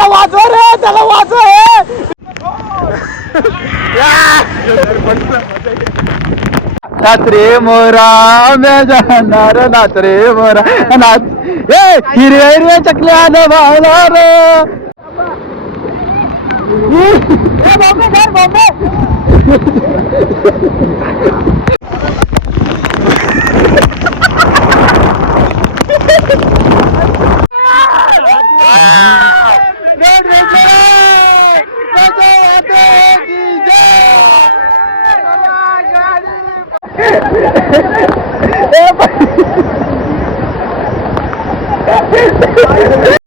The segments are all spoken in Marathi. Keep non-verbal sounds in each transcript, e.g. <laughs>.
त्याला वाचव रे त्याला वाचव रे नाच रे मोरा आम्या जाणार नाच रे मोरा. नाच ए हिरव्या हिरव्या चकल्या भावला रे. ए, बॉम्बे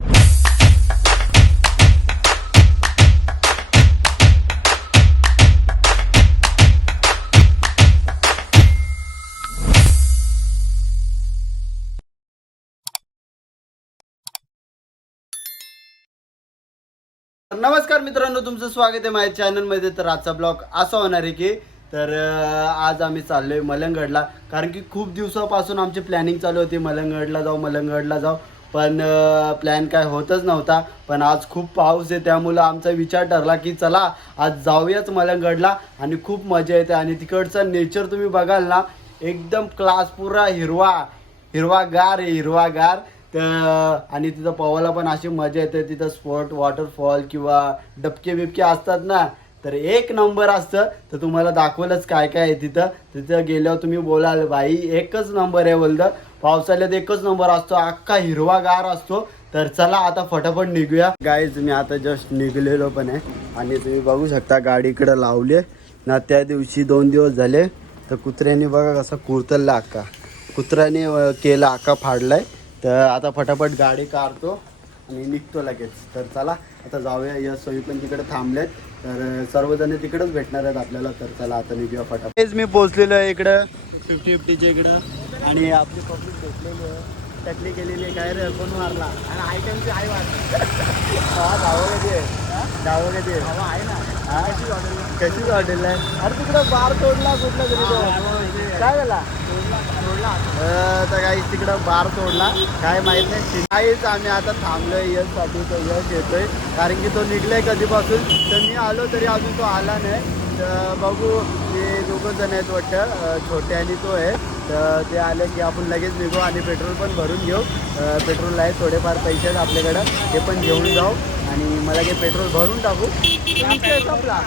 नमस्कार मित्रांनो तुमचं स्वागत आहे माझ्या चॅनलमध्ये तर आजचा ब्लॉग असा होणार आहे की तर आज आम्ही चाललो आहे मलंगडला. कारण की खूप दिवसापासून आमची प्लॅनिंग चालू होती मलंगडला जाऊ मलंगडला जाऊ. पण प्लॅन काय होतच नव्हता. पण आज खूप पाऊस आहे त्यामुळं आमचा विचार ठरला की चला आज जाऊयाच मलंगडला. आणि खूप मजा येते. आणि तिकडचा नेचर तुम्ही बघाल ना एकदम क्लास पुरा हिरवा हिरवागार आहे हिरवागार. तर आणि तिथं पवायला पण अशी मजा येते. तिथं स्पॉट वॉटरफॉल किंवा डबके बिबके असतात ना तर एक नंबर असतं तर तुम्हाला दाखवलंच काय काय आहे तिथं. तिथं गेल्यावर तुम्ही बोलाल बाई एकच नंबर आहे बोलतं. पावसाळ्यात एकच नंबर असतो अख्खा हिरवागार असतो. तर चला आता फटाफट निघूया. गाईज मी आता जस्ट निघलेलो पण आहे. आणि तुम्ही बघू शकता गाडी इकडं लावली ना त्या दिवशी दोन दिवस झाले. तर कुत्र्याने बघा कसा कुरतलला अक्का. कुत्र्याने केलं केला अक्का फाडलाय. तर आता फटाफट गाडी काढतो आणि निघतो लगेच. तर चला आता जाऊया. या सोयी पण तिकडे थांबलेत. तर सर्वजण तिकडेच भेटणार आहेत आपल्याला. तर चला आता निघूया फटाफट. मी पोहोचलेलो आहे इकडं. फिफ्टी फिफ्टीच्या इकडं. आणि आपली पब्लिक भेटलेली आहे. टकली केलेली काय रे कोण मारला? आणि आयटमची आई मारला हा धावं कधी आहे धावं कधी आहे आहे ना. कशीच हॉटेल आहे? अरे तिकडं बार तोडला कुठला तरी तो. काय झाला? अं, तर काही तिकडं बार तोडला. काय माहीत नाही. काहीच आम्ही आता थांबलोय यशसाठी तो यश येतोय. कारण की तो निघलाय कधीपासून. तर मी आलो तरी अजून तो आला नाही. तर बघू ते दोघं जण आहेत वाटतं. छोटे आणि तो आहे. तर ते आले की आपण लगेच निघू आणि पेट्रोल पण भरून घेऊ. पेट्रोल आहे थोडेफार पैसे आहेत आपल्याकडं. ते पण घेऊन जाऊ आणि मला काही पेट्रोल भरून टाकू. संपला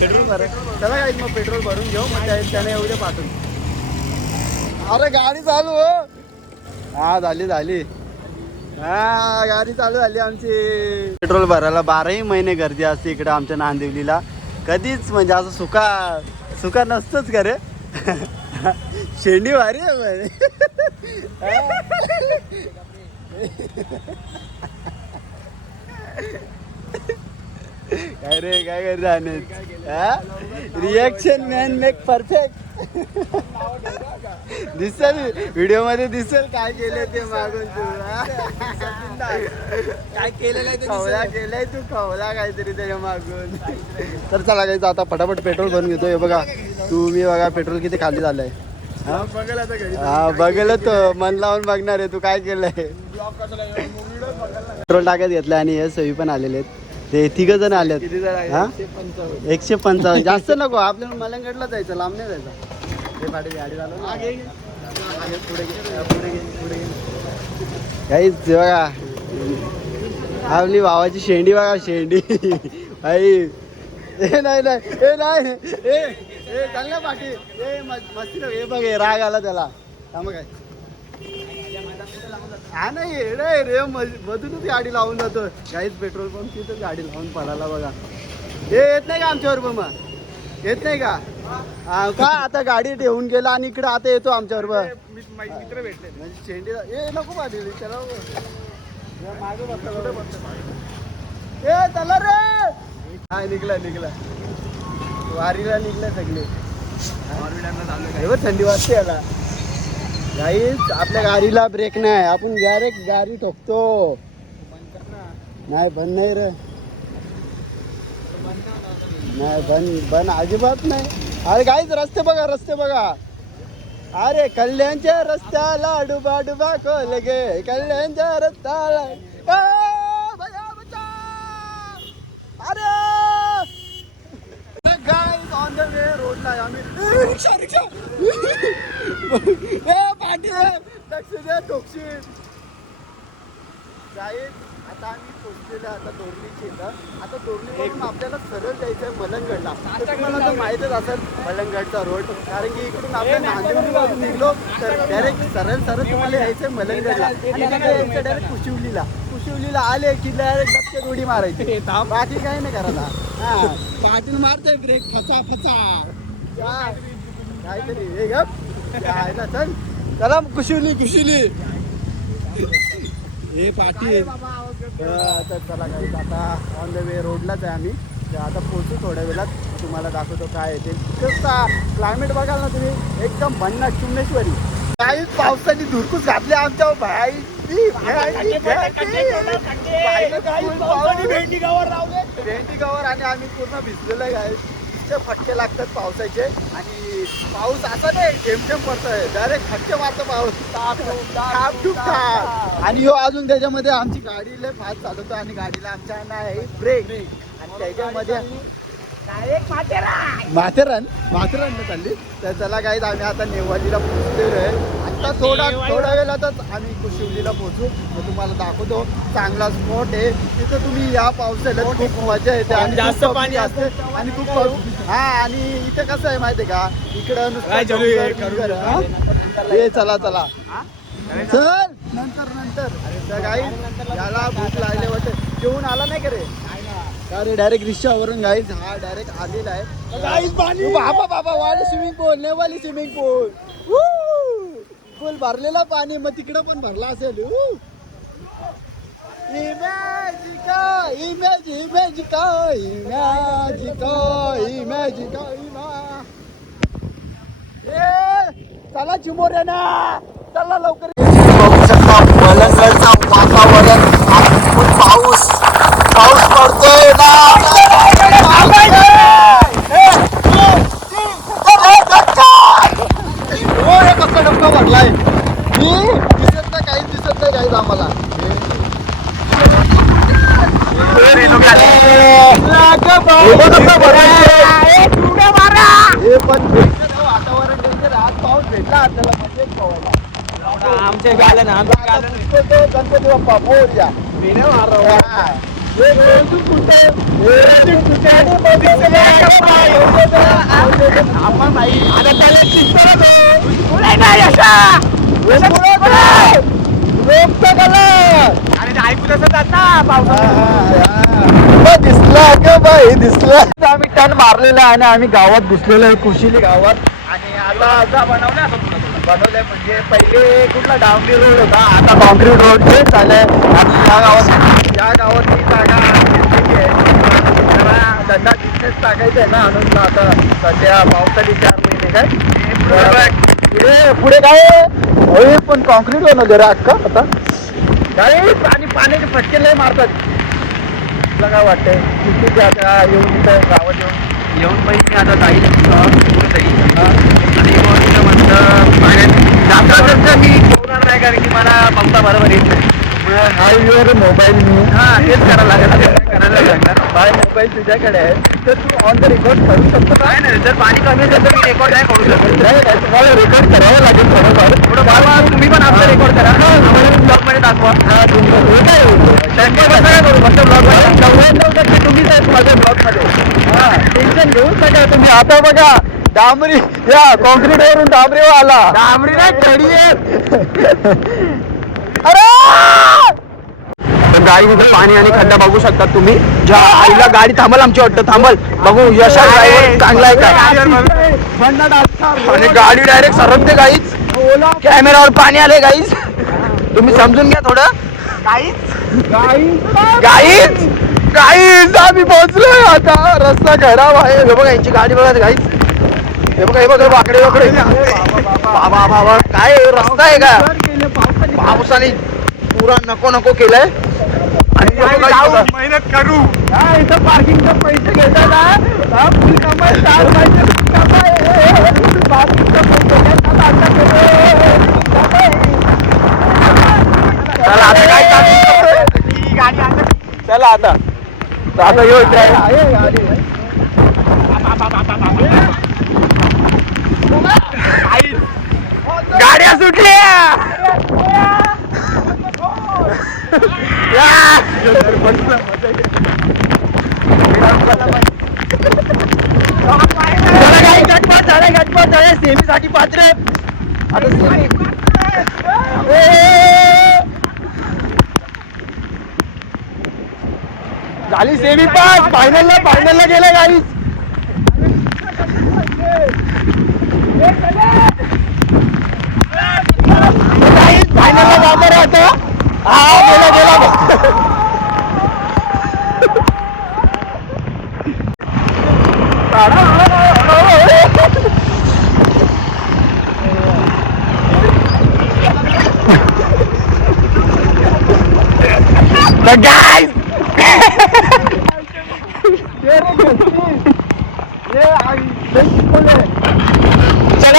पेट्रोल भर चला काय मग पेट्रोल भरून घेऊ. मग त्या- त्याने येऊ दे पाठवून. अरे गाडी चालू हो. हा झाली झाली. हा गाडी चालू झाली आमची. पेट्रोल भरायला बाराही महिने गर्दी असते इकडे आमच्या नांदिवलीला. कधीच म्हणजे असं सुका सुका नसतंच का रे <laughs> शेंडी भारी आहे. काय रे काय करत अनेक रिॲक्शन मॅन मेक परफेक्ट दिसेल व्हिडिओमध्ये दिसेल काय केलंय ते मागून तू हा? काय केलेलं खवला केलंय तू खवला काहीतरी त्याच्या मागून. तर चला काही आता फटाफट पेट्रोल भरून घेतो हे बघा. तुम्ही बघा पेट्रोल किती खाली झालंय. हा? हा बघेल तो मन लावून बघणार आहे तू काय केलंय? पेट्रोल टाकत घेतलं आणि हे सवी पण आलेले आहेत. ते तिघ जण किती जण हा? एकशे पंचावन्न. जास्त नको आपल्याला मलंगडला जायचं लांब नाही जायचं. काहीच बघा. आपली भावाची शेंडी बघा शेंडी. <laughs> आई ए नाही नाही. ए नाही. ए ए चाल ना पाठी. ए मस्त-. हे बघ हे राग आला त्याला. थांब काय. हा नाही नाही रे मज- मधूनच गाडी लावून जातो. काहीच पेट्रोल पंप तिथं गाडी लावून पडायला बघा. हे येत नाही का आमच्यावर मग? येत नाही का? हा, का आता गाडी ठेवून गेला आणि इकडे आता येतो आमच्यावर मित्र भेटले. म्हणजे शेंडी ए नको पाटील त्याला या मागे बसला ए चला रे! हा निघला निघला. वारीला निघला सगळे. थंडी वाजते याला गाईच आपल्या गाडीला ब्रेक नाही. आपण डायरेक्ट गाडी ठोकतो. नाही बंद नाही रे. नाही बंद बंद अजिबात नाही. अरे गाईच रस्ते बघा रस्ते बघा. अरे कल्याणच्या रस्त्याला डुबा डुबा खोल गे. कल्याणच्या रस्त्याला आ, बया, काय आम्ही. रिक्षा रिक्षा. ए पाटील. लक्ष द्या टोकशील जाईल. आता आम्ही पोहोचलेलो आहे आता दोरलीची आता दोरलीवरून आपल्याला सरळ जायचं आहे मलंगडला तुम्हाला तर माहीतच असेल मलंगडचा रोड. कारण की इकडून आपण नांदेडवरून निघलो तर डायरेक्ट सरळ सरळ तुम्हाला यायचं आहे मलंगडला आणि यायचं डायरेक्ट कुशिवलीला. कुशिवलीला आले की डायरेक्ट डबके उडी मारायची. बाकी काही नाही करायला. हा. पाटील मारतोय ब्रेक. फचा फचा काय काहीतरी हे चल. चला कुशिवली कुशिवली हे तर तर चला काही आता ऑन द वे रोडलाच आहे आम्ही. तर आता पोहोचू थोड्या वेळात. तुम्हाला दाखवतो काय येते क्लायमेट बघाल ना तुम्ही. एकदम भन्नाट चुम्मेश्वरी काही पावसाची धुरकूस घातली आमच्या भाई भेंडी गावावर आणि आम्ही पूर्ण भिजलेलो आहे इतके फटके लागतात पावसाचे आणि पाऊस असा नाही थेंब पडतोय. डायरेक्ट फटके मारतो पाऊस. आणि हो अजून त्याच्यामध्ये आमची गाडी लय फास्ट चालवतो आणि गाडीला आमच्या नाही ब्रेक आणि त्याच्यामध्ये माथेरान. माथेरान? चालली? तर चला काही आम्ही आता नेवाजीला पोहोचलेलो आहे आता थोडा थोड्या वेळातच आम्ही शिवलीला पोहोचू. तर तुम्हाला दाखवतो. चांगला स्पॉट आहे. तिथं तुम्ही या पावसाळ्यात खूप मजा येते. आणि जास्त पाणी असते. आणि खूप पाऊस हा आणि इथं कसं आहे माहितीये का? इकडं काय चालू आहे? हा? ये चला चला. चल. नंतर नंतर. तर काही याला भूक लागले वाटते. जेवून आला नाही का रे? अरे डायरेक्ट रिक्षावरून गाईज हा डायरेक्ट आलेला आहे. गाईज पाणी बाबा बाबा वाली स्विमिंग पूल नेवाली स्विमिंग पूल पूल भरलेला पाणी मग तिकडं पण भरला असेल. इमॅजिका इमॅज इमॅजिका इमॅजिका इमॅजिका इमा ए चला चिमोऱ्या ना चला लवकर. वातावरण पाऊस पाऊस पडतोय ना हो हे कसं डबका भरलाय मी दिसत नाही काहीच दिसत नाही काहीच आम्हाला हे बघ कसं भरलंय. हे पण भेटलं वातावरण डेंजर आज पाऊस भेटला आपल्याला मजेत पोहायला आमच्या ना आमच्या गणपती बाप्पा मोरया हा. हे आपण नाही. आता त्याला ऐकू तसं जात ना दिसला का बाई दिसला आम्ही टन मारलेला आहे आणि आम्ही गावात घुसलेलो आहे कुशिली गावात आणि आता आता बनवलं बनवलंय म्हणजे पहिले कुठला डांबरी रोड होता? आता कॉन्क्रीट रोड ते झालंय. आणि या गावात या गावात ही जागा घेतलेली आहे. धंदा बिझनेस टाकायचा आहे ना आणून आता. सध्या पावसाळी चार महिने काय? हे पुढे काय? आहे? अहो, हे पण कॉन्क्रीट बनवलं रे अक्का आता? काय आणि पाण्याचे फटके लय मारतात. तुला काय वाटतंय? किती आता येऊन इथं गावात येऊन? येऊन पाहिजे आता जाईल. जाईल. आणि जाता जाता मी. नाही कारण की मला पावसा बरोबर येत नाही. हाय युअर मोबाईल मी. हा तेच करायला लागेल. <laughs> करायला लागणार. बाय मोबाईल तुझ्याकडे आहे. तर तू ऑन द रेकॉर्ड करू शकतो का? नाही जर पाणी कमी असेल तर मी रेकॉर्ड नाही करू शकत. नाही नाही तुम्हाला रेकॉर्ड करावं लागेल थोडंफार. थोडं बाबा तुम्ही पण आपलं रेकॉर्ड करा. ब्लॉगमध्ये दाखवा. हा, तुमचं हे काय काय करू? फक्त टक्के तुम्हीच आहेत माझ्या ब्लॉगमध्ये. हा टेन्शन घेऊच नका तुम्ही. आता बघा डांबरी या कॉन्क्रीट वरून डांबरी आला डांबरी नाही, खडी अरे! तर गाडीमध्ये पाणी आणि खड्डा बघू शकता तुम्ही. ज्या आईला गाडी थांबल आमची वाटतं थांबल. बघू यशा ड्रायव्हर चांगला आहे का? आणि गाडी डायरेक्ट सरकते गाईच कॅमेरावर पाणी आले गाईज तुम्ही समजून घ्या थोडं. गाईच गाईच आम्ही पोहोचलोय आता. रस्ता खराब आहे बघा यांची गाडी बघा गाईच हे बघा हे बघा वाकडे वाकडे. बाबा बाबा काय रस्ता आहे का? पावसाने पुरा नको नको केलंय. आणि मेहनत करू. हा, इथं पार्किंगचे पैसे घेता ना हा, फुल कमाई चार पाहिजे पार्किंगचे पैसे घेतात आता. चला आता काय चालू? चला आता. तर आता येऊ. गाड्या सुटल्या. सेमीसाठी पात्र. आता सेमी. ए! झाली सेमी पास. फायनलला फायनलला गेलं गाईस फायनलला जाणार आता हा गेला गेला The guys!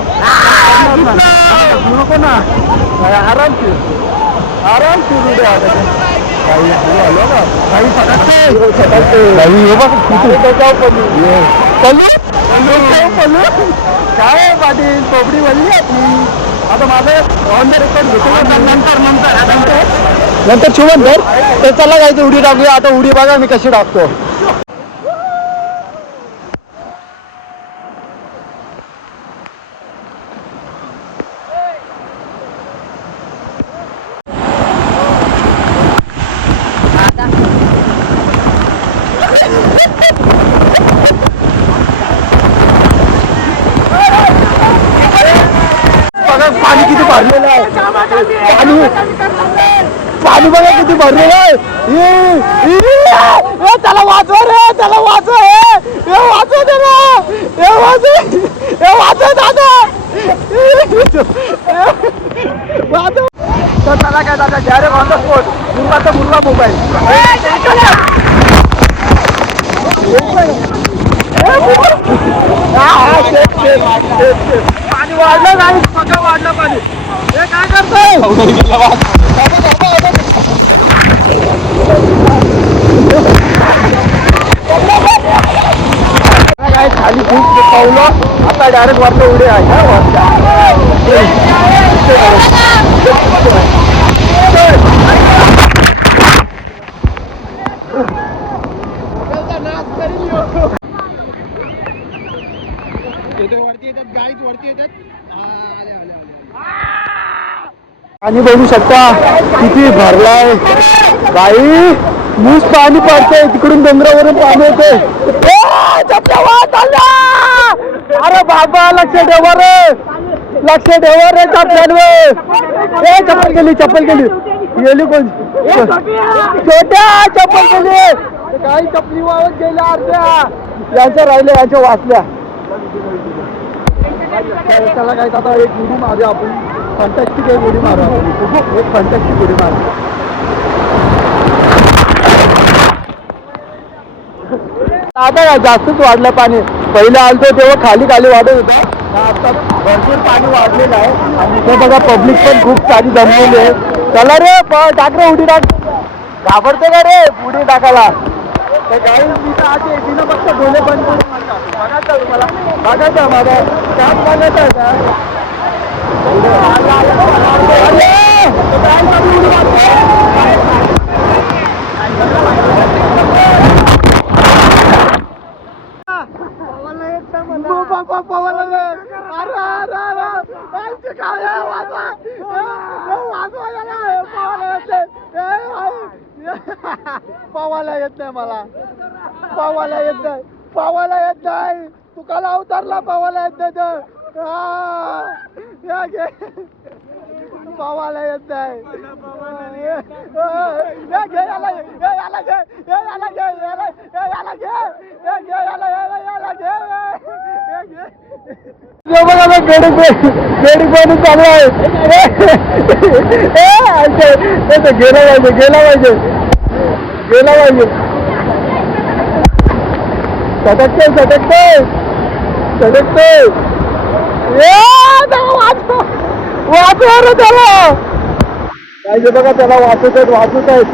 पडणार नाही. आता नको ना. आराम आराम सुरू द्या आता. ते. काही हळू आलो का काही सटकते सटकते काही हे बघ किती त्याच्यावर पडली पडलो त्याच्यावर पडलो काय आहे पाटील? कोबडी वळली आपली. आता माझं ऑन द रेकॉर्ड घेतो नंतर नंतर नंतर. धर तर चला काय उडी टाकूया. आता उडी बघा मी कशी टाकतो बघा पाणी किती भरलेलं आहे पाणी पाणी बघा किती भरलेलं आहे ए, ए, ए, त्याला वाचव रे त्याला वाचव ए, ए, वाचव त्याला ए, वाचव ए, वाचव दादा वाचव तर त्याला काय दादा डायरेक्ट ऑन द स्पॉट मुलगा मुलगा मोबाईल पाणी वाढलं नाही पक्का वाढलं पाणी. हे काय काय खाली खूप पावलं आता डायरेक्ट वाटलं उडी आहे हा, वरच्या. पाणी बघू शकता किती भरलाय. बाई मूस पाणी पडतंय तिकडून डोंगरावरून पाणी येते अरे बाबा लक्ष ठेवा रे. लक्ष ठेवा रे चपल्यांवर ए चप्पल गेली चप्पल गेली. गेली कोण? छोट्या चप्पल गेली. काही चपली वावत गेल्या अर्ध्या. यांच्या राहिल्या यांच्या वाचल्या. त्याला काय आता एक उडी मारू आपण फंटॅस्टिक एक उडी मारू आपण. एक फंटॅस्टिक उडी मारू. आता काय जास्तच वाढलं पाणी. पहिलं आलतो तेव्हा खाली खाली वाढत होतं. आता भरपूर पाणी वाढलेलं आहे. आणि इथे बघा पब्लिक पण खूप सारी जमलेली आहे. चला रे टाक रे उडी टाक. घाबरते का रे उडी टाकायला? तर काही मी तर आज तिनं फक्त डोले बंद करून मारतात. बघायचं तुम्हाला. बघायचं माझा काम बघायचं आहे का? नाही. आहे? येत नाही. येत नाही मला पवायला येत नाही येत नाही तुकाला अवतारला पवायला येत नाही तर येत नाही. गेडी चालू आहे. गेला पाहिजे गेला पाहिजे. गेला पाहिजे. सटकते सटकते सटकते वाचव त्याला पाहिजे बघा त्याला वाचत आहेत वाचत आहेत.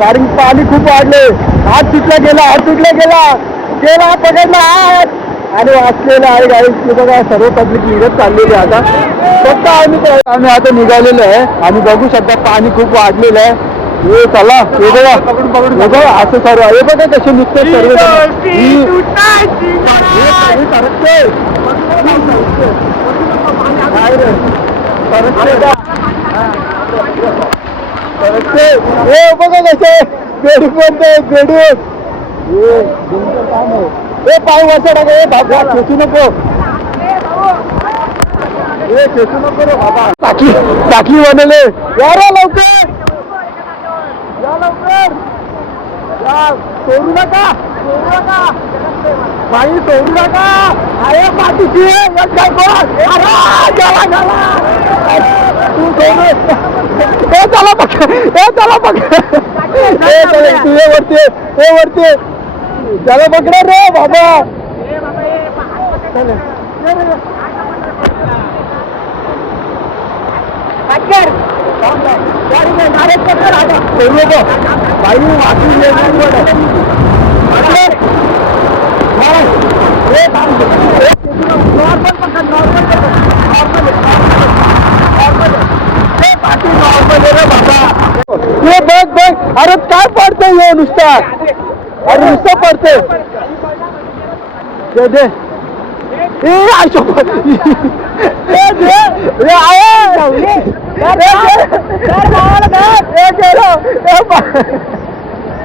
कारण पाणी खूप वाढले. हात तुटला गेला हात तुटला गेला. गेला पकडला हात. आणि वाचलेला आहे गाडी बघा सर्व पब्लिक निघत चाललेली आता. फक्त आम्ही आम्ही आता निघालेलो आहे. आणि बघू शकता पाणी खूप वाढलेलं आहे. हे चला हे बघा. पकडून पकडून. बघा असं सर्व हे बघा कसे निघते सर्व जण. ही- हे- हे सरकते. काय रे? सरकते. सरकते. हे बघा कसे बेडी पण बेडी हे पाय वरचा टाका हे बाबा खेचू नको हे खेचू नको रे बाबा टाकी टाकी बनले या लवकर या लवकर या सोडू नका सोडू नका बाई सोडू नका पाठीशी. अरे गेला तू सोडू ए चला पकड ए चला पकड ए चला तू ये. वरती ए वरती त्याला पकडा रे बाबा. बाई वाचून ये, नाही पडत. पकड. हा. बघ बघ अरे काय पडतंय हे नुसता अरे नुसतं पडतंय दे दे ए आय शपथ. ए दे ए आहे ए दे. ए गेलो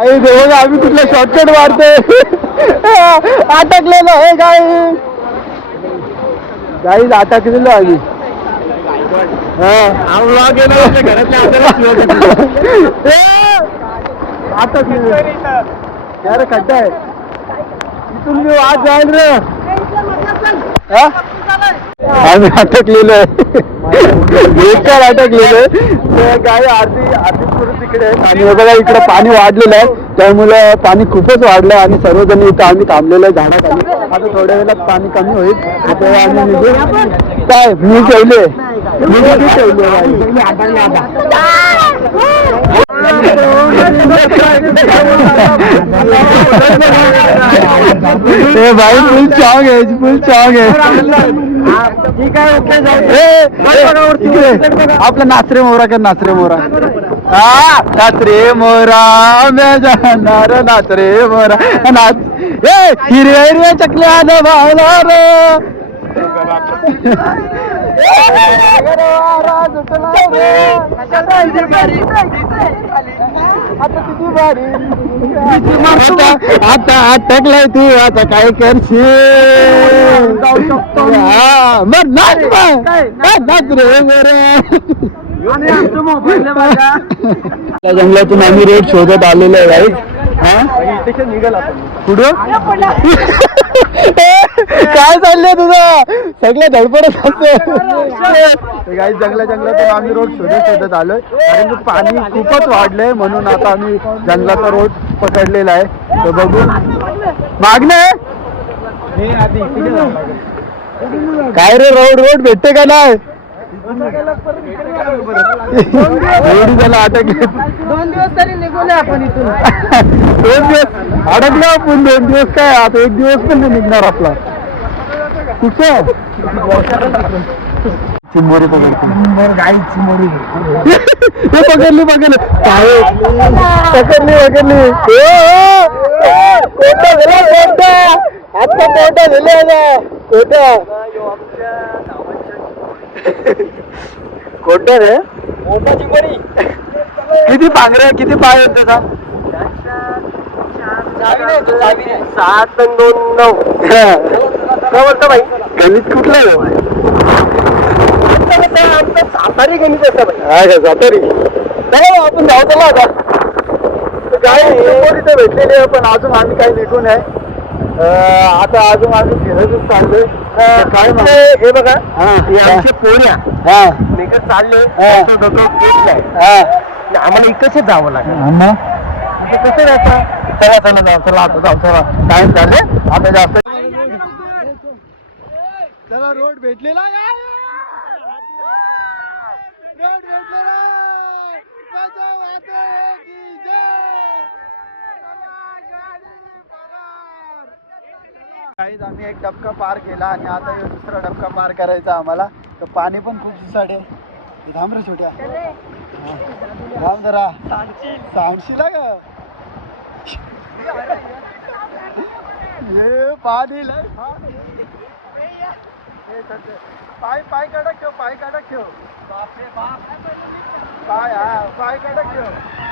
आई देव आम्ही कुठलं शॉर्टकट मारतोय. अटकलेलो हे काय काही अटकलेलो आम्ही. आता अरे खड्डा आहे. इथून मी वाद जाईल रे. आम्ही अटकलेलो आहे. बेकार अटकलेलो आहे. गाडी अर्धी अर्धी पूर्ण तिकडे आणि बघा इकडे पाणी वाढलेलं आहे. त्यामुळं पाणी खूपच वाढलं आणि सर्वजण इथं आम्ही थांबलेलो आहे. झाडाखाली आता थोड्या वेळात पाणी कमी होईल. तेव्हा आम्ही निघू. काय मी ठेवले. मी ठेवले? ए भाई फुल चॉंग आहे फुल चॉंग आहे. ठीक आहे ओके ए, ए, आपला नाचरे मोरा का नाचरे मोरा? हा नाचरे मोरा आम्या जाणार नाचरे मोरा. नाच. ए हिरव्या हिरव्या चकल्या आलं भावला रे. आता आता अटकलाय तू आता काय करशील? मग नाच मग. नाच रे बरं. जंगलातून आम्ही रोड शोधत आलेलो आहे कुठं? काय चाललंय तुझं? सगळं धडपडत असतं. काही जंगला जंगलातून आम्ही रोड शोधत शोधत आलोय. कारण पाणी खूपच वाढलंय म्हणून आता आम्ही जंगलाचा रोड पकडलेला आहे. तर बघू मागणे काय रे रोड रोड भेटते का नाही? एवढी त्याला अटक दोन दिवस तरी निघून आपण इथून. दोन दिवस अडकलो आपण दोन दिवस काय? आता एक दिवस पण नाही निघणार आपला. कुठं? चिंबोरी पकडतो गाई चिमोरी ते पकडली पकडली. काय? पकडली पकडली. कोटा झाला कोटा आता कोटा झाले कोटा रे? किती पांघऱ्या किती पाय आहेत त्याचा? सात आणि दोन नऊ. काय बोलतो भाई? गणित कुठलं आहे? सातारी गणित असतं भाई. हा का सातारी? मग आपण जाऊ चला आता. काय? भेटलेली आहे पण अजून आम्ही काही निघून आहे आता अजून आम्ही फिरतच चाललोय. तर काय? हे बघा हे. आमचे पोऱ्या हा. निघत चालले आम्हाला इकडचे जावं लागेल. कसं जायचं चला चला जाऊ चला आता जाऊ चला. टाइम झाले. आता जास्त चला रोड भेटलेला रोड भेटलेला बचाव माता की जय. काहीच आम्ही एक डबका पार केला आणि आता ह्यो दुसरा डबका पार करायचा आम्हाला. तर पाणी पण खूप दिसाडे. थांब रे छोट्या. थांब जरा. सांगशीला ये पाणी लय. हे सध्या. पाय पाय कडक ठेव पाय कडक ठेव. पाय हा पाय कडक ठेव.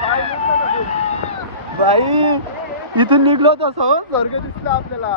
पाय नुसतं नको. बाई इथून निघलो तसं स्वर्ग दिसला आपल्याला.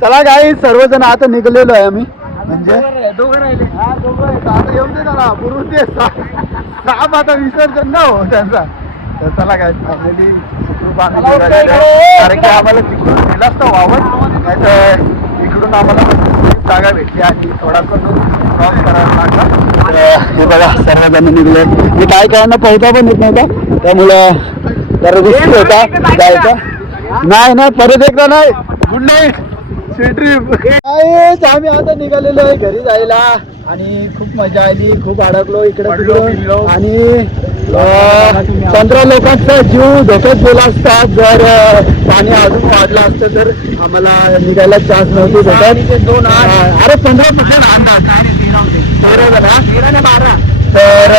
चला काही सर्वजण आता निघलेलो आहे आम्ही. म्हणजे? दोघं राहिले हा, दोघं आहेत. आता येऊन दे त्याला पुरून दे साप आता विसर्जन ना हो त्यांचा. तर चला काय इकडे. कारण की आम्हाला तिकडून दिला असता वावर नाही तर इकडून आम्हाला जागा भेटली आणि थोडासा क्रॉस करायला लागला. तर हे बघा सर्वजण निघले. मी काय कायांना पोहता पण येत नव्हता. त्यामुळं रिस्क होता. जायचा. नाही नाही परत एकदा नाही. गुड नाईट आम्ही आता निघालेलो आहे घरी जायला. आणि खूप मजा आली खूप अडकलो इकडे आणि पंधरा लोकांचा जीव धोक्यात गेला असता. जर पाणी अजून वाढलं असतं तर आम्हाला निघायला चान्स नव्हते भेटत. दोन अरे पंधरा पर्सेंट अंदाज. बारा. तर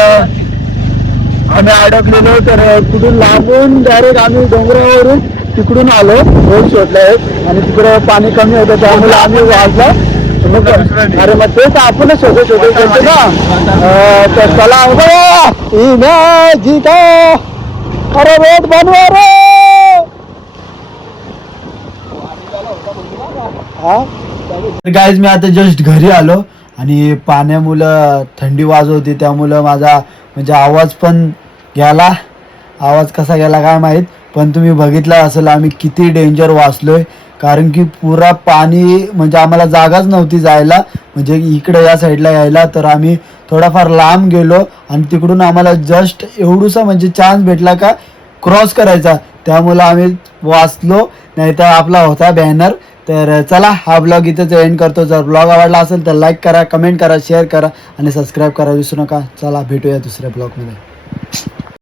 आम्ही अडकलेलो तर कुठून लांबून डायरेक्ट आम्ही डोंगरावरून तिकडून आलो रोड शोधला एक आणि तिकडे पाणी कमी होतं त्यामुळे आम्ही वाजला. अरे मग तेच आपणच शोधू शोधू करतो ना. अं, तर चला बघा इमॅजिक अरे वेट बनवा रे. हा? गाईज मी आता जस्ट घरी आलो आणि पाण्यामुळं थंडी वाज होती त्यामुळं माझा म्हणजे आवाज पण गेला. आवाज कसा गेला काय माहीत? पण तुम्ही बघितलं असेल आम्ही किती डेंजर वाचलोय. कारण की पुरा पाणी म्हणजे आम्हाला जागाच नव्हती जायला. म्हणजे इकडे या साईडला यायला तर आम्ही थोडाफार लांब गेलो आणि तिकडून आम्हाला जस्ट एवढूसा म्हणजे चान्स भेटला का क्रॉस करायचा. त्यामुळं आम्ही वाचलो नाही तर आपला होता बॅनर तर चला हा ब्लॉग इथेच एंड करतो. जर ब्लॉग आवडला असेल तर लाईक करा कमेंट करा शेअर करा आणि सबस्क्राईब करा. विसरू नका. चला भेटूया दुसऱ्या ब्लॉगमध्ये